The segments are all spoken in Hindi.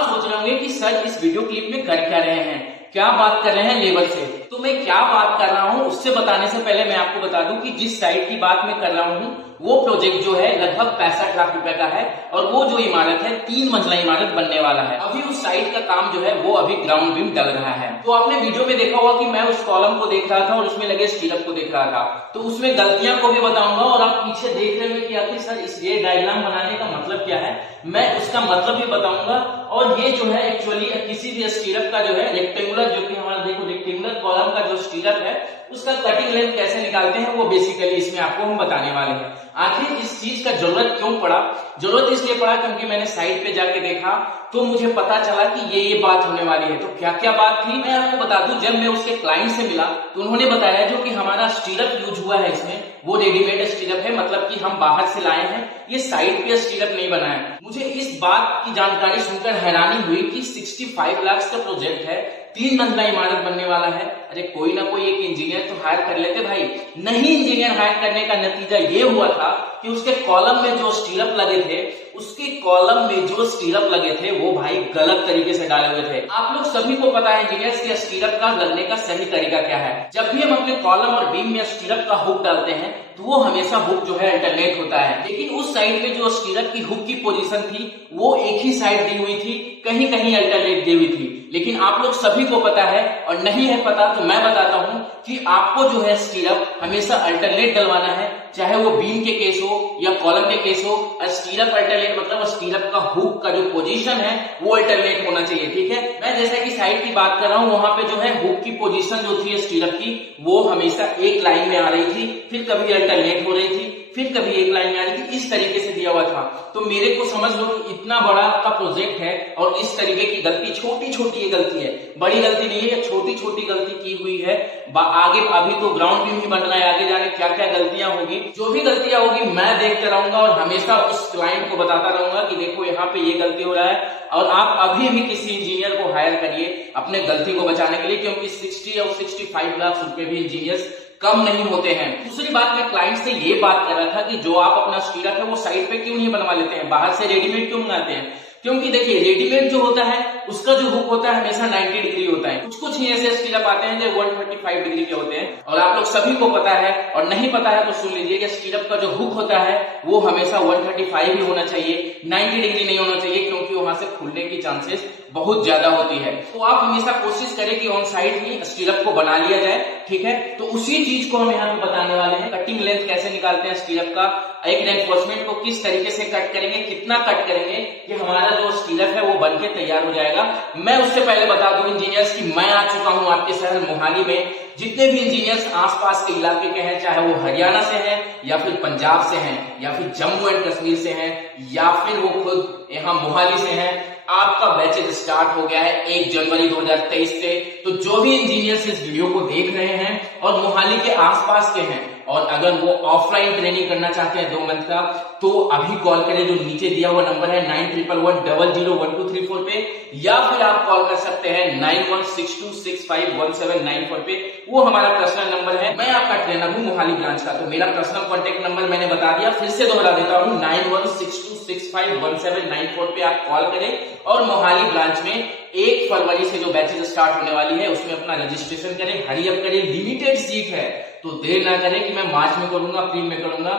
आप सोच रहे होंगे कि सर इस वीडियो क्लिप में कर क्या रहे हैं, क्या बात कर रहे हैं लेबर से। तो मैं क्या बात कर रहा हूं उससे बताने से पहले मैं आपको बता दूं कि जिस साइट की बात मैं कर रहा हूं वो प्रोजेक्ट जो है लगभग 65 लाख रुपए का है और वो जो इमारत है 3 मंजिला इमारत बनने वाला है। अभी उस साइट का काम जो है वो अभी ग्राउंड बीम डल रहा है। तो आपने वीडियो में देखा होगा कि मैं उस कॉलम को देख रहा था और उसमें लगे स्टीलअप को देख रहा था, तो उसमें गलतियां को भी बताऊंगा और आप पीछे देख रहे हैं कि आखिर सर इस ये डायग्राम बनाने का मतलब क्या है, मैं उसका मतलब भी बताऊंगा। और ये जो है एक्चुअली किसी भी स्टीलअप का जो है रेक्टेंगुलर, जो कि हमारा देखो रेक्टेंगुलर कॉलम का जो स्टीलअप है उसका कटिंग लेंथ कैसे निकालते हैं वो बेसिकली इसमें आपको हम बताने वाले हैं। आखिर इस चीज का जरूरत क्यों पड़ा? जरूरत इसलिए पड़ा क्योंकि मैंने साइट पे जाके देखा तो मुझे पता चला कि ये बात होने वाली है। तो क्या क्या बात थी मैं आपको बता दूं। जब मैं उसके क्लाइंट से मिला तो उन्होंने बताया जो कि हमारा स्टीलअप यूज हुआ है इसमें वो रेडीमेड स्टीलअप है, मतलब कि हम बाहर से लाए हैं, ये साइट पे स्टीलअप नहीं बना है। मुझे इस बात की जानकारी सुनकर हैरानी हुई कि 65 लाख का प्रोजेक्ट है, 3 मंजिला इमारत बनने वाला है। अरे कोई ना कोई एक इंजीनियर तो हायर कर लेते भाई। नहीं, इंजीनियर हायर करने का नतीजा ये हुआ था कि उसके कॉलम में जो स्टीलअप लगे थे, उसके कॉलम में जो स्टीलअप लगे थे वो भाई गलत तरीके से डाले हुए थे। आप लोग सभी को पता है इंजीनियर्स के स्टीलअप का लगने का सही तरीका क्या है। जब भी हम अपने कॉलम और बीम में स्टीलअप का हुक डालते हैं तो वो हमेशा हुक जो है अल्टरनेट होता है, लेकिन उस साइड में जो स्टीलअप की हुक की पोजीशन थी वो एक ही साइड दी हुई थी, कहीं कहीं अल्टरनेट दी हुई थी। लेकिन आप लोग सभी को पता है और नहीं है पता तो मैं बताता हूं कि आपको जो है स्टीलअप हमेशा अल्टरनेट डलवाना है, चाहे वो बीम के केस हो या कॉलम के केस हो। स्टीलअप अल्टरनेट मतलब स्टीलअप का हुक का जो पोजीशन है वो अल्टरनेट होना चाहिए, ठीक है। मैं जैसा कि साइड की बात कर रहा हूं वहां पे जो है हुक की पोजीशन जो थी स्टीलअप की वो हमेशा एक लाइन में आ रही थी, फिर कभी अल्टरनेट हो रही थी, फिर कभी एक लाइन में आ रही थी, इस तरीके से दिया हुआ था। तो मेरे को समझ लो कि इतना बड़ा आपका प्रोजेक्ट है और इस तरीके की गलती, छोटी छोटी गलती है, बड़ी गलती नहीं है, छोटी छोटी गलती की हुई है। आगे अभी तो ग्राउंड बीम ही बन रहा है, आगे जाने क्या क्या गलतियां होगी, जो भी गलतियां होगी मैं देखते रहूंगा और हमेशा उस क्लाइंट को बताता रहूंगा कि देखो यहाँ पे ये गलती हो रहा है। और आप अभी भी किसी इंजीनियर को हायर करिए अपने गलती को बचाने के लिए, क्योंकि 60 और 65 लाख रुपए भी इंजीनियर्स कम नहीं होते हैं। दूसरी बात, मैं क्लाइंट से ये बात कर रहा था कि जो आप अपना स्टीलअप है वो साइड पे क्यों नहीं बनवा लेते हैं, बाहर से रेडीमेड क्यों मंगाते हैं। क्योंकि देखिए रेडीमेड जो होता है उसका जो हुक होता है हमेशा 90 डिग्री होता है, कुछ कुछ ही ऐसे स्टीलअप आते हैं जो 135 डिग्री के होते हैं। और आप लोग सभी को पता है और नहीं पता है तो सुन लीजिए कि स्टीलअप का जो हुक होता है वो हमेशा 135 ही होना चाहिए, 90 डिग्री नहीं होना चाहिए, क्योंकि वहां से खुलने की चांसेस बहुत ज्यादा होती है। तो आप हमेशा कोशिश करें कि ऑन साइड ही स्टीलअप को बना लिया जाए, ठीक है। तो उसी चीज को हम यहाँ पे बताने वाले हैं, कटिंग लेंथ कैसे निकालते हैं स्टीलअप का, एक रेनफोर्समेंट को किस तरीके से कट करेंगे, कितना कट करेंगे कि हमारा जो स्टीलअप है वो बनके तैयार हो जाएगा। मैं उससे पहले बता दूं इंजीनियर्स की मैं आ चुका हूं आपके शहर मोहाली में। जितने भी इंजीनियर्स आसपास के इलाके के हैं, चाहे वो हरियाणा से हैं या फिर पंजाब से हैं या फिर जम्मू एंड कश्मीर से हैं या फिर वो खुद यहाँ मोहाली से हैं, आपका बैचेज स्टार्ट हो गया है 1 जनवरी 2023 से। तो जो भी इंजीनियर्स इस वीडियो को देख रहे हैं और मोहाली के आसपास के हैं और अगर वो ऑफलाइन ट्रेनिंग करना चाहते हैं 2 मंथ का, तो अभी कॉल करें, जो नीचे दिया हुआ नंबर है 9111001234 पे, या फिर आप कॉल कर सकते हैं 9162651794 पे, वो हमारा पर्सनल नंबर है। मैं आपका ट्रेनर हूं मोहाली ब्रांच का, तो मेरा पर्सनल कॉन्टेक्ट नंबर मैंने बता दिया, फिर से दोहरा देता हूं 9162651794 पे आप कॉल करें और मोहाली ब्रांच में 1 फरवरी से जो बैचेज स्टार्ट होने वाली है उसमें अपना रजिस्ट्रेशन करें, हरी अप करें, लिमिटेड सीट है, तो देर ना करें कि मैं मार्च में करूंगा, अप्रैल में करूंगा,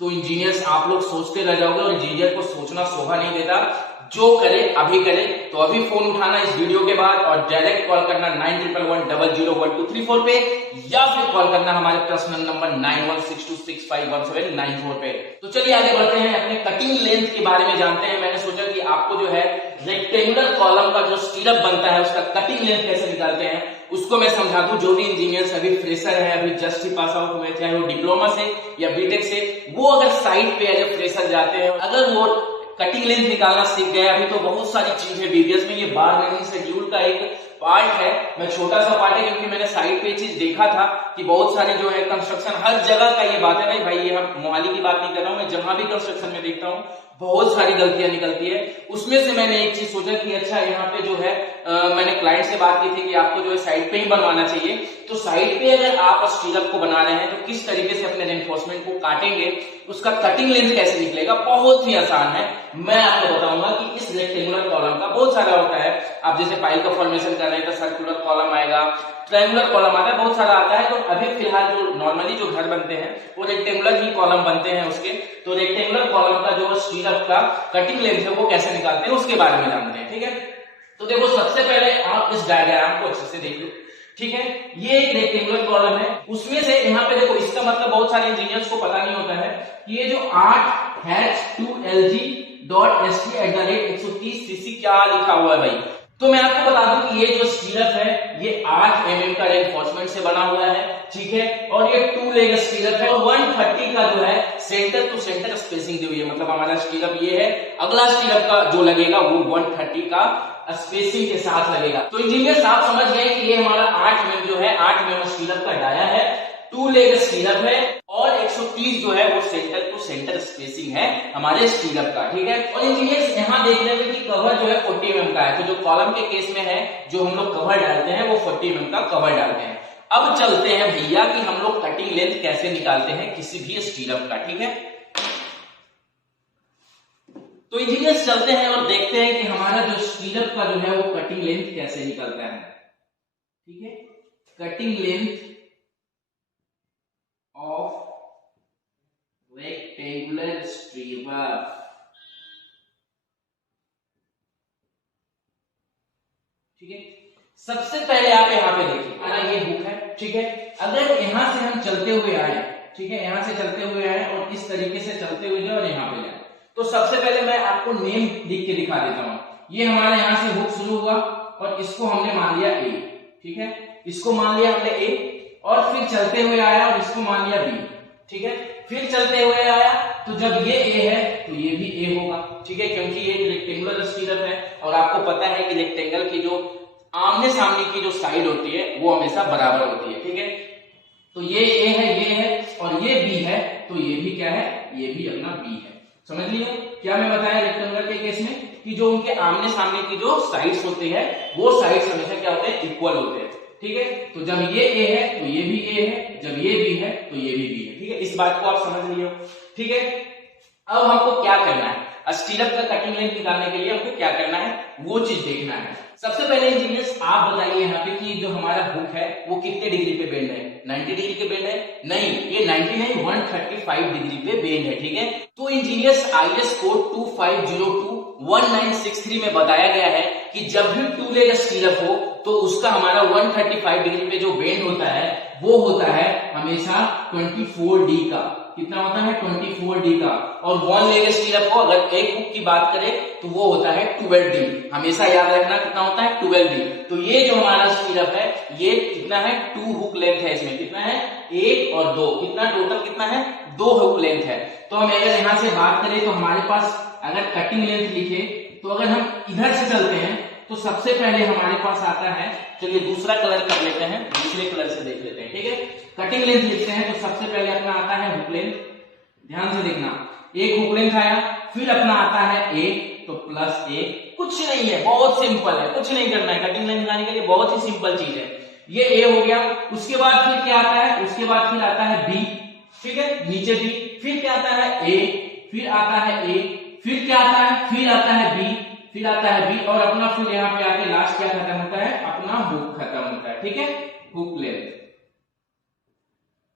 तो इंजीनियर्स आप लोग सोचते रह जाओगे और इंजीनियर को सोचना शोभा नहीं देता। जो करे अभी करे, तो अभी फोन उठाना इस वीडियो के बाद और डायरेक्ट कॉल करना 9111001234 पे, या फिर कॉल करना हमारे पर्सनल नंबर 9162651794 पे। तो चलिए आगे बढ़ते हैं, अपने कटिंग लेंथ के बारे में जानते हैं। मैंने सोचा कि आपको जो है रेक्टेंगुलर कॉलम का जो स्टीलअप बनता है उसका कटिंग लेंथ कैसे निकालते हैं उसको मैं समझा दूं। जो भी इंजीनियर्स अभी फ्रेशर है, अभी जस्ट ही पास आउट हुए, चाहे वो डिप्लोमा से या बीटेक से, वो अगर साइट पे एज ए फ्रेशर जाते हैं, अगर वो कटिंग लेंथ निकालना सीख गए, अभी तो बहुत सारी चीजें वीडियोस में, ये बार रनिंग शेड्यूल का एक पार्ट है, मैं छोटा सा पार्ट है क्योंकि मैंने साइट पे चीज देखा था कि बहुत सारे जो है कंस्ट्रक्शन हर जगह का ये बात है, नहीं भाई ये हम मोहाली की बात नहीं कर रहा हूँ, मैं जहां भी कंस्ट्रक्शन में देखता हूँ बहुत सारी गलतियां निकलती है। उसमें से मैंने एक चीज सोचा कि अच्छा यहाँ पे जो है मैंने क्लाइंट से बात की थी कि आपको जो है साइड पे ही बनवाना चाहिए। तो साइड पे अगर आप स्टीलअप को बना रहे हैं तो किस तरीके से अपने रेनफोर्समेंट को काटेंगे उसका कटिंग लेंथ कैसे निकलेगा, बहुत ही आसान है। मैं आपको बताऊंगा कि इस रेक्टेंगुलर कॉलम का बहुत सारा होता है। आप जैसे पाइल का फॉर्मेशन कर रहे हैं तो सर्कुलर कॉलम आएगा, ट्रायंगुलर कॉलम आता है, बहुत सारा आता है। तो अभी फिलहाल जो नॉर्मली जो घर बनते हैं वो रेक्टेंगुलर ही कॉलम बनते हैं उसके। तो रेक्टेंगुलर कॉलम का जो स्टीरअप का कटिंग लेंथ है वो कैसे निकालते हैं उसके बारे में जानते हैं, ठीक है। तो देखो सबसे पहले आप इस डायग्राम को अच्छे से देख लो, ठीक है। ये एक रेक्टेंगुलर कॉलम है, उसमें से यहाँ पे देखो, इसका मतलब बहुत सारे इंजीनियर्स को पता नहीं होता है कि ये जो 8H2LG.ST@130cc क्या लिखा हुआ है भाई। तो मैं आपको बता दूं कि ये जो स्टीरअप है ये 8 mm का रेनफोर्समेंट से बना हुआ है, ठीक है। और ये 2 लेग स्टीरअप है और 130 का जो है सेंटर टू सेंटर स्पेसिंग दी हुई है। मतलब हमारा स्टीरअप ये है, अगला स्टीरअप का जो लगेगा वो 130 का स्पेसिंग के साथ लगेगा। तो इंजीनियर साहब समझ गए कि ये हमारा 8 mm जो है 8 mm स्टीरअप का डाया है, 2 लेग स्टीरअप है और 130 जो है वो सेंटर टू सेंटर स्पेसिंग है हमारे स्टीरअप का, ठीक है। और इंजीनियर्स यहाँ देख रहे हैं कि कवर जो है 40 mm का है। तो जो कॉलम के केस में है, जो हम लोग कवर डालते हैं वो 40 mm का कवर डालते हैं। अब चलते हैं भैया कि हम लोग कटिंग लेंथ कैसे निकालते हैं किसी भी स्टीरअप का, ठीक है। तो इंजीनियर्स चलते हैं और देखते हैं कि हमारा जो स्टीरअप का जो है वो कटिंग लेंथ कैसे निकलता है, ठीक है। कटिंग लेंथ ऑफ रेक्टेंगुलर स्टीरअप, ठीक है। सबसे पहले आप यहाँ पे देखिए, ये हुक है, ठीक है। अगर यहां से हम चलते हुए आए, ठीक है, यहां से चलते हुए आए और इस तरीके से चलते हुए जाए और यहाँ पे जाए, तो सबसे पहले मैं आपको नेम लिख के दिखा देता हूं। ये हमारे यहां से हुक शुरू हुआ और इसको हमने मान लिया ए, ठीक है। इसको मान लिया हमने ए और फिर चलते हुए आया और इसको मान लिया बी, ठीक है। फिर चलते हुए आया तो जब ये ए है तो ये भी ए होगा, ठीक है, क्योंकि ये रेक्टेंगुलर स्टीरअप है और आपको पता है कि रेक्टेंगल की जो आमने सामने की जो साइड होती है वो हमेशा बराबर होती है, ठीक है। तो ये ए है, ये है और ये बी है, तो ये भी क्या है, ये भी अपना बी है। समझ लियो क्या मैं बताया रेक्टेंगुलर के केस में कि जो उनके आमने सामने की जो साइड्स होती है वो साइड्स हमेशा क्या होते हैं, इक्वल होते हैं, ठीक है। तो जब ये ए है तो ये भी ए है, जब ये बी है तो ये भी बी है, ठीक है। इस बात को आप समझ लियो, ठीक है। अब हमको क्या करना है, स्टीरअप का कटिंग लेंथ निकालने के लिए हमको क्या करना है वो चीज देखना है। सबसे पहले इंजीनियर्स आप बताइए यहाँ पे कि जो हमारा हुक है वो कितने डिग्री पे बेंड है, 90 डिग्री पे बेंड है? नहीं, ये 90 नहीं 135 डिग्री पे बेंड है, ठीक है। तो इंजीनियर्स IS कोड 25021963 में बताया गया है कि जब भी 2 लेग स्टीरअप हो तो उसका हमारा 135 डिग्री पे जो बेंड होता है वो होता है हमेशा 24D का। कितना होता है, 24D का। और 1 लेग स्टीरअप को अगर एक हुक की बात करें तो वो होता है 12D। हमेशा याद रखना कितना होता है, 12D। तो ये जो हमारा स्टीरअप है ये कितना है, 2 हुक लेंथ है। इसमें कितना है, 1 और 2, कितना टोटल कितना है, 2 हुक लेंथ है। तो हम अगर यहाँ से बात करें तो हमारे पास अगर कटिंग लेंथ लिखे तो अगर हम इधर से चलते हैं तो सबसे पहले हमारे पास आता है, चलिए दूसरा कलर कर लेते हैं, दूसरे कलर से देख लेते हैं, ठीक है। कटिंग लेंथ लिखते हैं तो सबसे पहले अपना आता है हुक लेंथ, ध्यान से देखना, एक हुक लेंथ आया, फिर अपना आता है ए, तो प्लस ए। कुछ नहीं है, बहुत सिंपल है, कुछ नहीं करना है कटिंग लेंथ निकालने के लिए, बहुत ही सिंपल चीज है। ये ए हो गया, उसके बाद फिर क्या आता है, उसके बाद फिर आता है बी, ठीक है, नीचे बी, फिर क्या आता है ए, फिर आता है ए, फिर क्या आता है, फिर आता है बी, फिर आता है बी और अपना फिर यहाँ पे आके लास्ट क्या खत्म होता है, अपना हुक खत्म होता है, ठीक है, हुक लेंथ।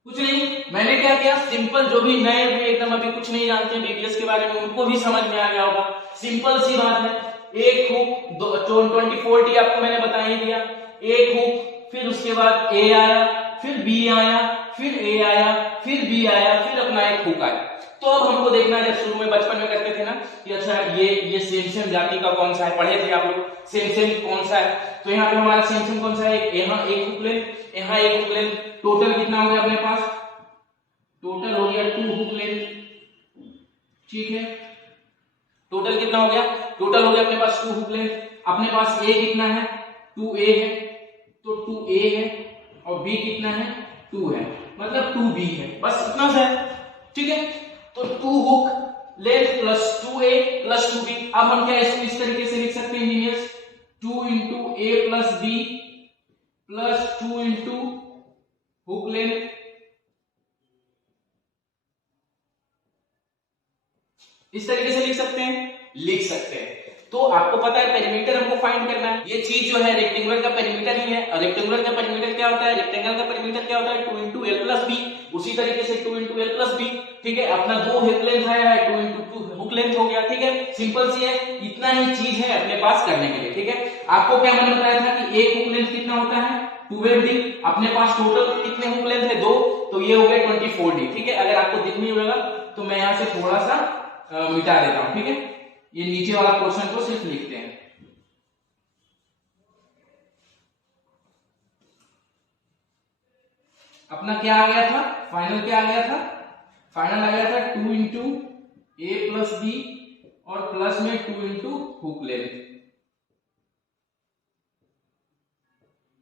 कुछ नहीं, मैंने क्या किया, सिंपल, जो भी नए भी एकदम अभी कुछ नहीं जानते हैं बीबीएस के बारे में उनको भी समझ में आ गया होगा, सिंपल सी बात है। एक हुक 24D आपको मैंने बता ही दिया, एक हुक, फिर उसके बाद ए आया, फिर बी आया, फिर ए आया, फिर बी आया, फिर अपना एक हुक आया। तो अब हमको देखना है, जब शुरू में बचपन में करते थे ना कि अच्छा ये सेम जाति का कौन सा है, पढ़े थे आप लोग सेम कौन सा है, तो यहाँ पे हमारा सेम कौन सा है, यहाँ एक हुक लेंथ, यहाँ एक हुक लेंथ, टोटल कितना हो गया अपने पास, टोटल हो गया 2 हुक लेंथ, ठीक है। टोटल कितना हो गया, टोटल हो गया अपने पास 2 हुक लेंथ। अपने पास ए कितना है, 2A है, तो 2A है और बी कितना है, 2 है, मतलब 2B है, बस इतना सा है, ठीक है। तो 2 hook length plus 2A plus 2B। अब हम क्या इसको इस तरीके से लिख सकते हैं engineers, 2 into A plus B plus 2 into hook length इस तरीके से लिख सकते हैं, लिख सकते हैं। तो आपको पता है पेरीमीटर हमको फाइंड करना है। ये चीज जो है रेक्टेंगुलर का पेरीमीटर ही है, और रेक्टेंगुलर का पेरीमीटर क्या होता है, रेक्टेंगल का पेरीमीटर क्या होता है 2 इंटू एल प्लस बी। उसी तरीके से 2 इंटू एल प्लस बी, ठीक है। अपना दो हुक लेंथ आया है, 2 इंटू 2 हुक लेंथ हो गया, ठीक है। सिंपल सी है, इतना ही चीज है अपने पास करने के लिए, ठीक है। आपको क्या मैंने बताया था कि एक हुक लेंथ कितना होता है 12D, अपने पास टोटल कितने हुक लेंथ है 2, तो ये हो गए 24D, ठीक है। अगर आपको दिख नहीं होगा तो मैं यहाँ से थोड़ा सा मिटा देता हूं, ठीक है। ये नीचे वाला पोर्शन को सिर्फ लिखते हैं। अपना क्या आ गया था, फाइनल क्या आ गया था, फाइनल आ गया था 2 इंटू ए प्लस बी और प्लस में 2 इंटू हुक लेंथ,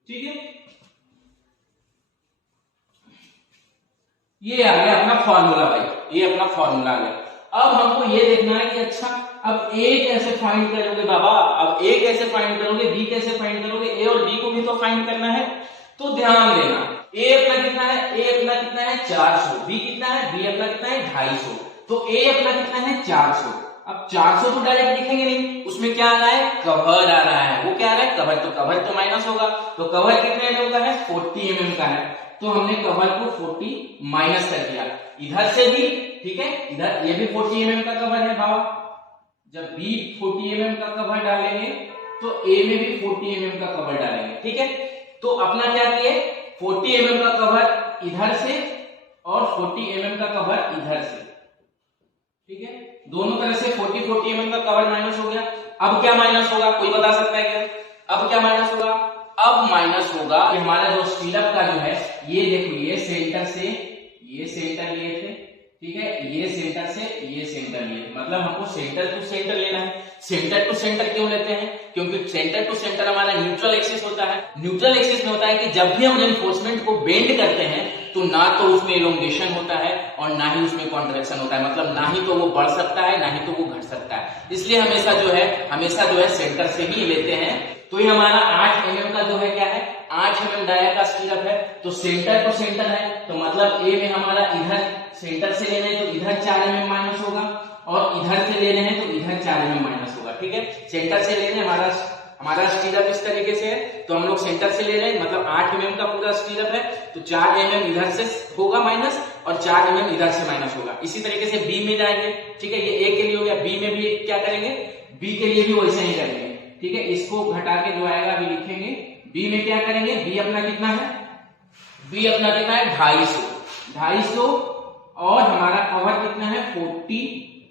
ठीक है। ये आ गया अपना फॉर्मूला भाई, ये अपना फॉर्मूला आ गया। अब हमको ये देखना है कि अच्छा अब ए कैसे फाइंड करोगे बाबा, अब ए कैसे फाइंड करोगे, बी कैसे फाइंड करोगे, ए और बी को भी तो फाइंड करना है। तो ध्यान देना, ए अपना कितना है, ए अपना कितना है 400, बी कितना है, बी अपना कितना है 250, तो ए अपना कितना है 400। अब 400 तो डायरेक्ट लिखेंगे नहीं, उसमें क्या आ रहा है, कवर आ रहा है। वो क्या आ रहा है, कवर तो माइनस होगा, तो कवर कितने एमएम का है 40 एमएम का है, तो हमने कवर को 40 माइनस कर दिया। इधर से भी, ठीक है, इधर ये भी 40 एमएम का कवर है बाबा। जब बी 40 एमएम का कवर डालेंगे तो ए में भी 40 एमएम का कवर डालेंगे, ठीक है। तो अपना क्या किए, 40 एमएम का कवर इधर से और 40 एमएम का कवर इधर से, ठीक है। दोनों तरह से 40 एमएम का कवर माइनस हो गया। अब क्या माइनस होगा, कोई बता सकता है क्या, अब क्या माइनस होगा, अब माइनस होगा कि हमारा जो स्टीलअप का जो है, ये देखो ये सेंटर से ये सेंटर लिए थे, ठीक है, ये सेंटर से ये सेंटर लिए, मतलब हमको सेंटर टू सेंटर लेना है। सेंटर टू सेंटर क्यों लेते हैं, क्योंकि सेंटर टू सेंटर हमारा न्यूट्रल एक्सिस होता है। न्यूट्रल एक्सिस में होता है कि जब भी हम रेनफोर्समेंट को बेंड करते हैं तो ना तो उसमें इलोंगेशन होता है और ना ही उसमें कॉन्ट्रैक्शन होता है, मतलब ना ही तो वो बढ़ सकता है ना ही तो वो घट सकता है। इसलिए हमेशा जो है सेंटर से ही लेते हैं। तो ये हमारा 8 एमएम का जो है क्या है, 8 एमएम डाया का स्टीलअप है, तो सेंटर टू सेंटर है, तो मतलब ए में हमारा इधर सेंटर से लेने हैं तो इधर 4 एमएम माइनस होगा, और इधर से लेने हैं तो इधर 4 एमएम माइनस होगा, ठीक है। सेंटर से लेने हमारा स्टीलअप इस तरीके से है, तो हम लोग सेंटर से ले रहे हैं, मतलब 8 एमएम का पूरा स्टीलअप है, तो 4 एमएम इधर से होगा माइनस और 4 एमएम इधर से माइनस होगा। इसी तरीके से बी में जाएंगे, ठीक है, ये ए के लिए हो गया, बी में भी क्या करेंगे, बी के लिए भी वैसे ही करेंगे, ठीक है। इसको घटा के जो आएगा अभी लिखेंगे। बी में क्या करेंगे, बी अपना कितना है, बी अपना कितना है 250 और हमारा कवर कितना है 40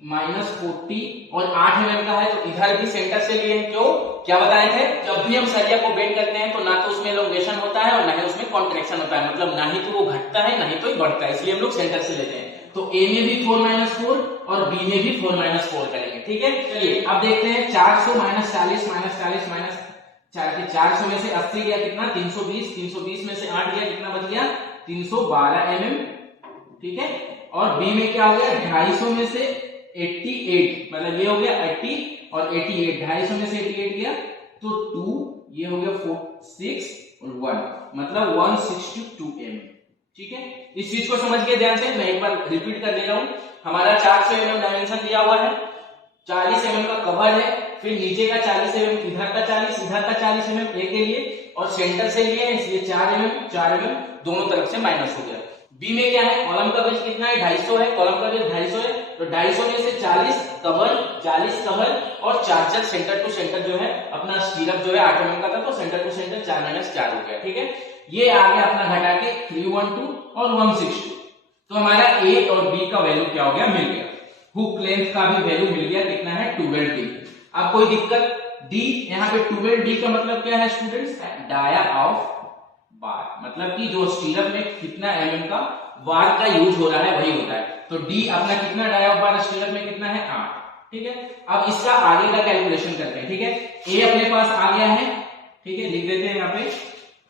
माइनस 40 और 8 एमएम का है, तो इधर भी सेंटर से लिए। क्यों, क्या बताए थे, जब भी हम सरिया को बेंड करते हैं तो ना तो उसमें एलोंगेशन होता है और ना ही उसमें कॉन्ट्रैक्शन होता है, मतलब ना ही तो वो घटता है ना ही तो बढ़ता है, इसलिए हम लोग सेंटर से लेते हैं। तो ए में भी 4 माइनस 4 और बी में भी 4 माइनस 4 करेंगे, ठीक है। चलिए अब देखते हैं 400 माइनस 40 माइनस 40 माइनस 400 में से 80 गया कितना 320 में से 8 गया कितना बच गया 312 एमएम, ठीक है। और बी में क्या हो गया 250 में से 88, मतलब ये हो गया 80 और 88, 250 में से 88 गया तो 2, ये हो गया 4 6 और 1, मतलब 162 एमएम, ठीक है। इस चीज को समझ के ध्यान से मैं एक बार रिपीट कर दे रहा हूं। हमारा 400 एमएम डायमेंशन दिया हुआ है, 40 एमएम का कवर है, फिर नीचे का 40 एमएम, इधर का 40, इधर का 40 एमएम ए के लिए, और सेंटर से लिए इसलिए 4 एमएम दोनों तरफ से माइनस हो गया। बी में क्या है, कॉलम का बेस कितना है 250 है, कॉलम का बेस 250 है, तो 250 में से 40 कवर और 4 सेंटर टू सेंटर जो है अपना स्टीरअप जो है 8 एमएम का था, तो सेंटर टू सेंटर 4 माइनस 4 हो गया, ठीक है। ये आ गया अपना घटा के 312 और 162, तो हमारा ए और बी का वैल्यू क्या हो गया, मिल गया। हुक लेंथ का भी वैल्यू मिल गया, कितना है 12D। अब कोई दिक्कत, डी यहाँ पे 12D का मतलब क्या है स्टूडेंट्स, डाया ऑफ बार, मतलब कि जो स्टीरअप में कितना एमएम का बार का यूज हो रहा है वही होता है। तो डी अपना कितना डाया ऑफ बार स्टीरअप में कितना है 8, ठीक है। अब इसका आगे का कैलकुलेशन करते हैं, ठीक है। ए अपने पास आ गया है, ठीक है, लिख देते हैं यहाँ पे,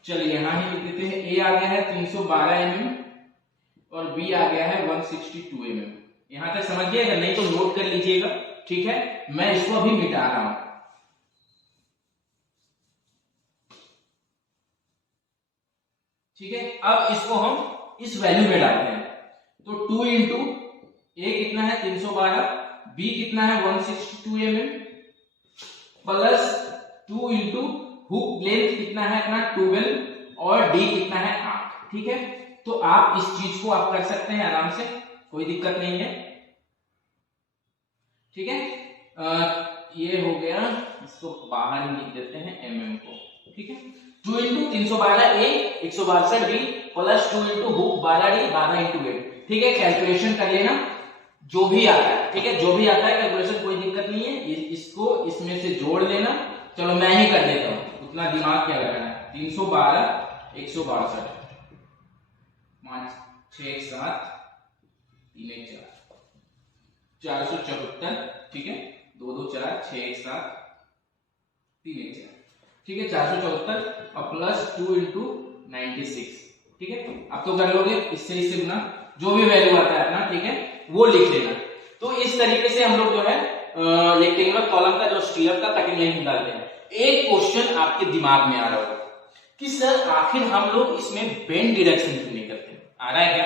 चलिए यहाँ ही लिख देते हैं। ए आ गया है 312 एमएम और बी आ गया है 162 एमएम। यहां तक समझिए, अगर नहीं तो नोट कर लीजिएगा, ठीक है। मैं इसको अभी मिटा रहा हूं, ठीक है। अब इसको हम इस वैल्यू में डालते हैं, तो 2 इंटू ए कितना है 312, बी कितना है 162 mm plus 2 into hook length कितना है अपना 12 और डी कितना है 8। ठीक है, तो आप इस चीज को आप कर सकते हैं आराम से, कोई दिक्कत नहीं है। ठीक है, ये हो गया, इसको बाहर ही लिख देते हैं mm को। ठीक है, 2 into 312 A 162 B plus 2 into हुक 12 डी 12 इंटू 8। ठीक है, कैलकुलेशन कर लेना जो भी आता है। ठीक है, जो भी आता है कैलकुलेशन, कोई दिक्कत नहीं है, इसको इसमें से जोड़ लेना। चलो मैं ही कर देता हूं, उतना दिमाग क्या लगाना है। 312 162 5 6 7 3 1 4 474। ठीक है, 2 2 4 6 1 7 3 1 4। ठीक है, 474 और प्लस 2 इंटू 96। ठीक है, अब तो कर लोगे, इससे गुना जो भी वैल्यू आता है अपना, ठीक है, वो लिख लेना। तो इस तरीके से हम लोग जो है रेक्टेंगुलर कॉलम का जो स्टीयर का कटिंग लाइन निकालते हैं। एक क्वेश्चन आपके दिमाग में आ रहा होगा कि सर आखिर हम लोग इसमें बेंड डिरेक्शन क्यों नहीं करते? आ रहा है क्या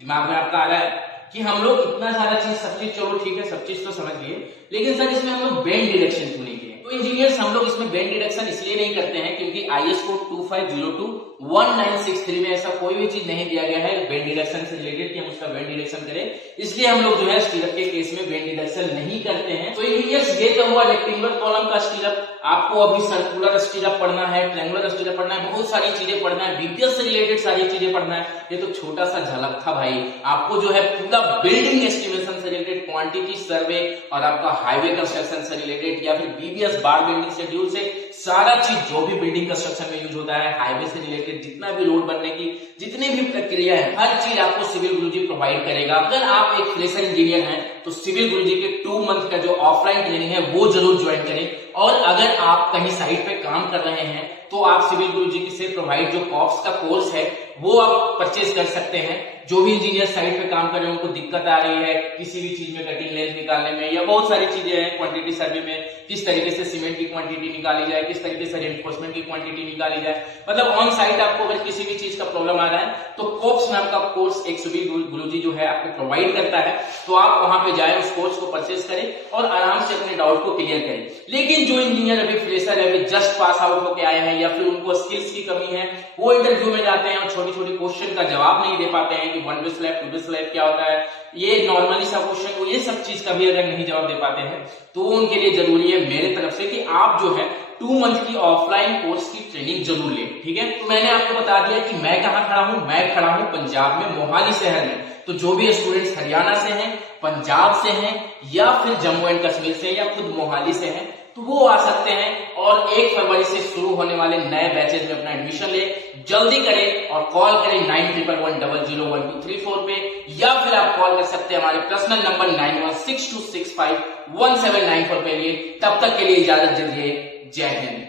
दिमाग में आपका? आ रहा है कि हम लोग इतना सारा चीज, सब चीज चलो ठीक है, सब चीज तो समझ लिए, लेकिन सर इसमें हम लोग बेंड डिरेक्शन क्यों नहीं किए? तो इंजीनियर्स हम लोग इसमें बेंड डिरेक्शन इसलिए नहीं करते हैं क्योंकि IS कोड 2502-1963 में ऐसा कोई भी चीज नहीं दिया गया है बेंड डिरेक्शन से रिलेटेड कि हम उसका बेंड डिरेक्शन करें। इसलिए हम लोग जो है स्टीरअप के केस में बेंड डिरेक्शन नहीं करते हैं। तो इंजीनियर्स ये तो हुआ रेक्टेंगुलर कॉलम का स्टीरअप। आपको अभी सर्कुलर स्टीरअप पढ़ना है, ट्रायंगुलर स्टीरअप पढ़ना है, बहुत सारी चीजें पढ़ना है, बीपीएस से रिलेटेड सारी चीजें पढ़ना है। ये तो छोटा सा झलक था भाई। आपको जो है पूरा बिल्डिंग एस्टिमेशन से रिलेटेड, क्वांटिटी सर्वे और आपका हाईवे कंस्ट्रक्शन से रिलेटेड या फिर बीबीएस बार बिल्डिंग शेड्यूल से सारा चीज जो भी बिल्डिंग कंस्ट्रक्शन में यूज होता है, हाईवे से रिलेटेड जितना भी रोड बनने की जितनी भी प्रक्रिया है, हर चीज आपको सिविल गुरुजी प्रोवाइड करेगा। अगर आप एक फ्रेशर इंजीनियर हैं तो सिविल गुरुजी के 2 मंथ का जो ऑफलाइन ट्रेनिंग है वो जरूर ज्वाइन करें। और अगर आप कहीं साइट पे काम कर रहे हैं तो आप सिविल गुरुजी से प्रोवाइड जो कॉप्स का कोर्स है वो आप परचेज कर सकते हैं। जो भी इंजीनियर साइट पे काम कर रहे हैं, उनको दिक्कत आ रही है किसी भी चीज में, कटिंग लेंथ निकालने में या बहुत सारी चीजें हैं, क्वांटिटी सर्वे में किस तरीके से सीमेंट की क्वांटिटी निकाली जाए, किस तरीके से रेनफोर्समेंट की क्वांटिटी निकाली जाए, मतलब ऑन साइट आपको अगर किसी भी चीज का प्रॉब्लम आ रहा है तो कोप्स नाम का कोर्स एक सिविल गुरुजी जो है आपको प्रोवाइड करता है। तो आप वहां पे जाए, उस कोर्स को परचेज करें और आराम से अपने डाउट को क्लियर करें। लेकिन जो इंजीनियर अभी फ्रेशर है, अभी जस्ट पास आउट होकर आए हैं या फिर उनको स्किल्स की कमी है, वो इंटरव्यू में जाते हैं और छोटी छोटी क्वेश्चन का जवाब नहीं दे पाते हैं कि 1 वे स्लैब 2 वे स्लैब क्या होता है, ये नॉर्मली सब क्वेश्चन को, ये सब चीज का भी अगर नहीं जवाब दे पाते हैं तो उनके लिए जरूरी है मेरे तरफ से कि आप जो है 2 मंथ की ऑफलाइन कोर्स की ट्रेनिंग जरूर लें। ठीक है, तो मैंने आपको बता दिया कि मैं कहां खड़ा हूं। मैं खड़ा हूं पंजाब में, मोहाली शहर में। तो जो भी स्टूडेंट्स हरियाणा से हैं, पंजाब से हैं या फिर जम्मू एंड कश्मीर से या खुद मोहाली से हैं, तो वो आ सकते हैं और 1 फरवरी से शुरू होने वाले नए बैचेज में अपना एडमिशन ले। जल्दी करें और कॉल करें 9111001234 पे, या फिर आप कॉल कर सकते हैं हमारे पर्सनल नंबर 9162651794 पे लिए। तब तक के लिए इजाजत दीजिए। जय हिंद।